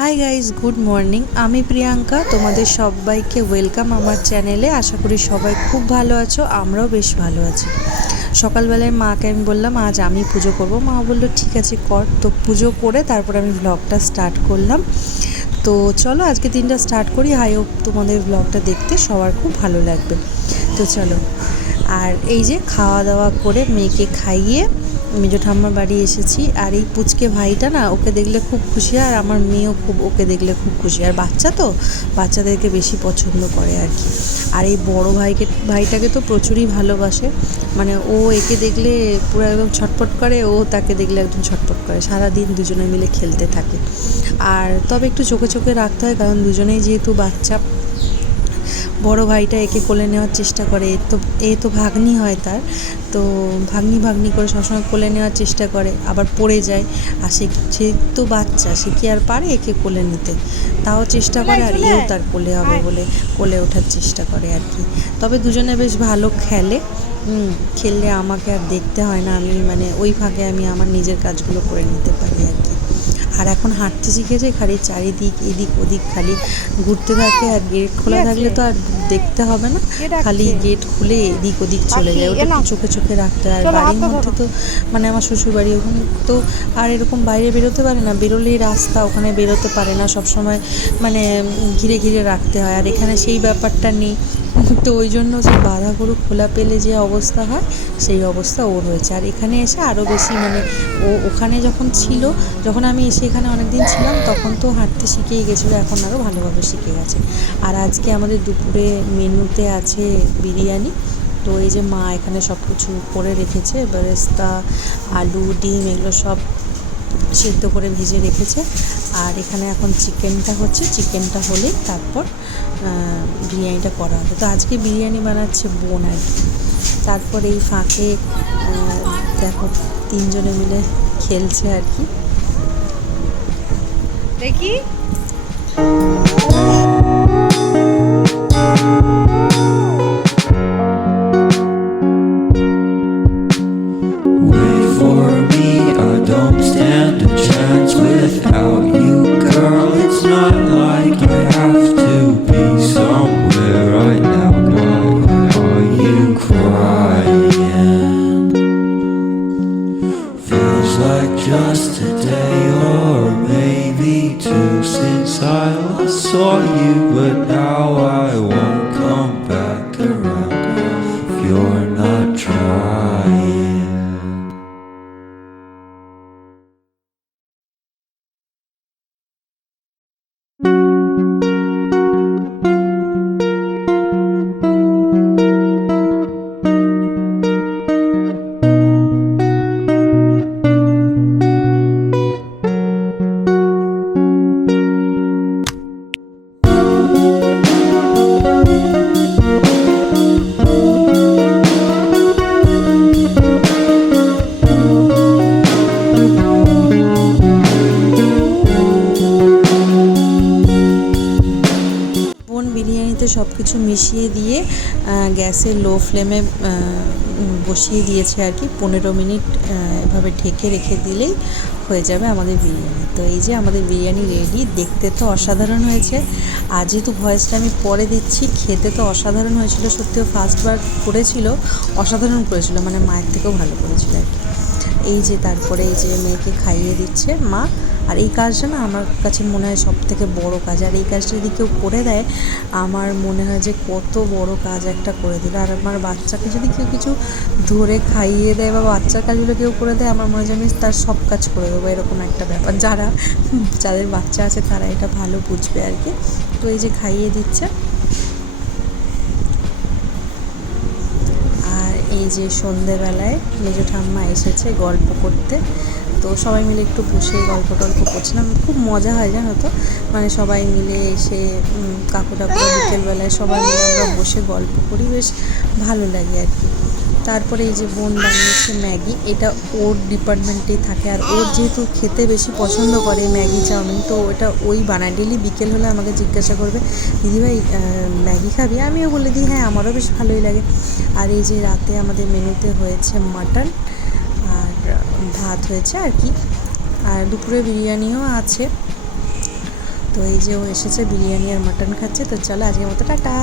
Hi guys, good morning. আমি প্রিয়াঙ্কা, তোমাদের সবাইকে ওয়েলকাম আমার চ্যানেলে। আশা করি সবাই খুব ভালো আছো, আমরাও বেশ ভালো আছি। সকালবেলায় মাকে আমি বললাম আজ আমি পুজো করব। মা বললো ঠিক আছে কর। তো পুজো করে তারপর আমি ব্লগটা স্টার্ট করলাম। তো চলো আজকে দিনটা স্টার্ট করি। আই হোপ তোমাদের ব্লগটা দেখতে সবার খুব ভালো লাগবে। তো চলো। আর এই যে খাওয়া দাওয়া করে মেয়েকে খাইয়ে মেজো ঠাম্মার বাড়ি এসেছি। আর এই পুচকে ভাইটা না, ওকে দেখলে খুব খুশি, আর আমার মেয়েও খুব ওকে দেখলে খুব খুশি। আর বাচ্চা তো বাচ্চাদেরকে বেশি পছন্দ করে আর কি। আর এই বড় ভাইটাকে তো প্রচুরই ভালোবাসে, মানে ও একে দেখলে পুরো একদম ছটফট করে, ও তাকে দেখলে একদম ছটফট করে। সারাদিন দুজনে মিলে খেলতে থাকে। আর তবে একটু চোখে চোখে রাখতে হয়, কারণ দুজনেই যেহেতু বাচ্চা। বড় ভাইটা একে কোলে নেওয়ার চেষ্টা করে, এ তো ভাগ্নি হয় তার, তো ভাগ্নি করে সবসময় কোলে নেওয়ার চেষ্টা করে, আবার পড়ে যায়। আর সে তো বাচ্চা, সে কি আর পারে একে কোলে নিতে, তাও চেষ্টা করে। আর এও তার কোলে হবে বলে কোলে ওঠার চেষ্টা করে আর কি। তবে দুজনে বেশ ভালো খেলে। খেললে আমাকে আর দেখতে হয় না, আমি মানে ওই ফাঁকে আমি আমার নিজের কাজগুলো করে নিতে পারি আর কি। আর এখন হাঁটতে শিখেছে, খালি চারিদিক এদিক ওদিক খালি ঘুরতে থাকে। আর গেট খোলা থাকলে তো আর দেখতে হবে না, খালি গেট খুলে এদিক ওদিক চলে যায়। ওটা একটু চোখে চোখে রাখতে হয়। আর বাড়ির মধ্যে তো মানে আমার শ্বশুরবাড়ি, ওখানে তো আর এরকম বাইরে বেরোতে পারে না, বেরোলেই রাস্তা, ওখানে বেরোতে পারে না, সবসময় মানে ঘিরে ঘিরে রাখতে হয়। আর এখানে সেই ব্যাপারটা নেই, তো ওই জন্য যে বাঁধা গরু খোলা পেলে যে অবস্থা হয়, সেই অবস্থা ওর হয়েছে। আর এখানে এসে আরও বেশি মানে ওখানে যখন আমি এসে এখানে অনেক দিন ছিলাম, তখন তো হাঁটতে শিখেই গেছিলো, এখন আরও ভালোভাবে শিখে গেছে। আর আজকে আমাদের দুপুরে মেনুতে আছে বিরিয়ানি। তো এই যে মা এখানে সব কিছু করে রেখেছে, বেরেস্তা, আলু, ডিম এগুলো সব সেদ্ধ করে ভেজে রেখেছে। আর এখানে এখন চিকেনটা হচ্ছে, চিকেনটা হলেই তারপর বিরিয়ানিটা করা হবে। তো আজকে বিরিয়ানি বানাচ্ছে বোন আর কি। তারপর এই ফাঁকে দেখো তিনজনে মিলে খেলছে আর কি, দেখি। Just a day or maybe two since I last saw you, but now I won't come back around if you're not trying. বিরিয়ানিতে সব কিছু মিশিয়ে দিয়ে গ্যাসে লো ফ্লেমে বসিয়ে দিয়েছে আর কি। 15 মিনিট এভাবে ঢেকে রেখে দিলেই হয়ে যাবে আমাদের বিরিয়ানি। তো এই যে আমাদের বিরিয়ানি রেডি। দেখতে তো অসাধারণ হয়েছে, আর যেহেতু ভয়েসটা আমি পরে দিচ্ছি, খেতে তো অসাধারণ হয়েছিল। সত্যিও ফার্স্টবার করেছিল, অসাধারণ করেছিল, মানে মায়ের থেকেও ভালো করেছিল আর কি। এই যে তারপরে এই যে মেয়েকে খাইয়ে দিচ্ছে মা। আর এই কাজটা না আমার কাছে মনে হয় সব থেকে বড়ো কাজ। আর এই কাজটা যদি কেউ করে দেয়, আমার মনে হয় যে কত বড় কাজ একটা করে দিল। আর আমার বাচ্চাকে যদি কেউ কিছু ধরে খাইয়ে দেয় বা বাচ্চার কাজগুলো কেউ করে দেয়, আমার মনে হয় যে আমি তার সব কাজ করে দেবো, এরকম একটা ব্যাপার। যাদের বাচ্চা আছে তারা এটা ভালো বুঝবে আর কি। তো এই যে খাইয়ে দিচ্ছে। এই যে সন্ধেবেলায় মেজো ঠাম্মা এসেছে গল্প করতে, তো সবাই মিলে একটু বসে গল্প করছিলাম। খুব মজা হয় জানো তো, মানে সবাই মিলে এসে কাকুরা বিকেলবেলায় সবাই মিলে আমরা বসে গল্প করি, বেশ ভালো লাগে আর কি। তারপরে এই যে বোন বানিয়েছে ম্যাগি, এটা ওর ডিপার্টমেন্টেই থাকে। আর ওর যেহেতু খেতে বেশি পছন্দ করে ম্যাগি চাউমিন, তো ওটা ওই বানায়। ডেলি বিকেল হলে আমাকে জিজ্ঞাসা করবে দিদিভাই ম্যাগি খাবি, আমিও বলে দিই হ্যাঁ আমারও বেশ ভালোই লাগে। আর এই যে রাতে আমাদের মেনুতে হয়েছে মাটন আর ভাত হয়েছে আর কি। আর দুপুরে বিরিয়ানিও আছে। তো এই যে ও এসেছে বিরিয়ানি আর মাটন খাচ্ছে। তো চলো আজকের মতো টাটা।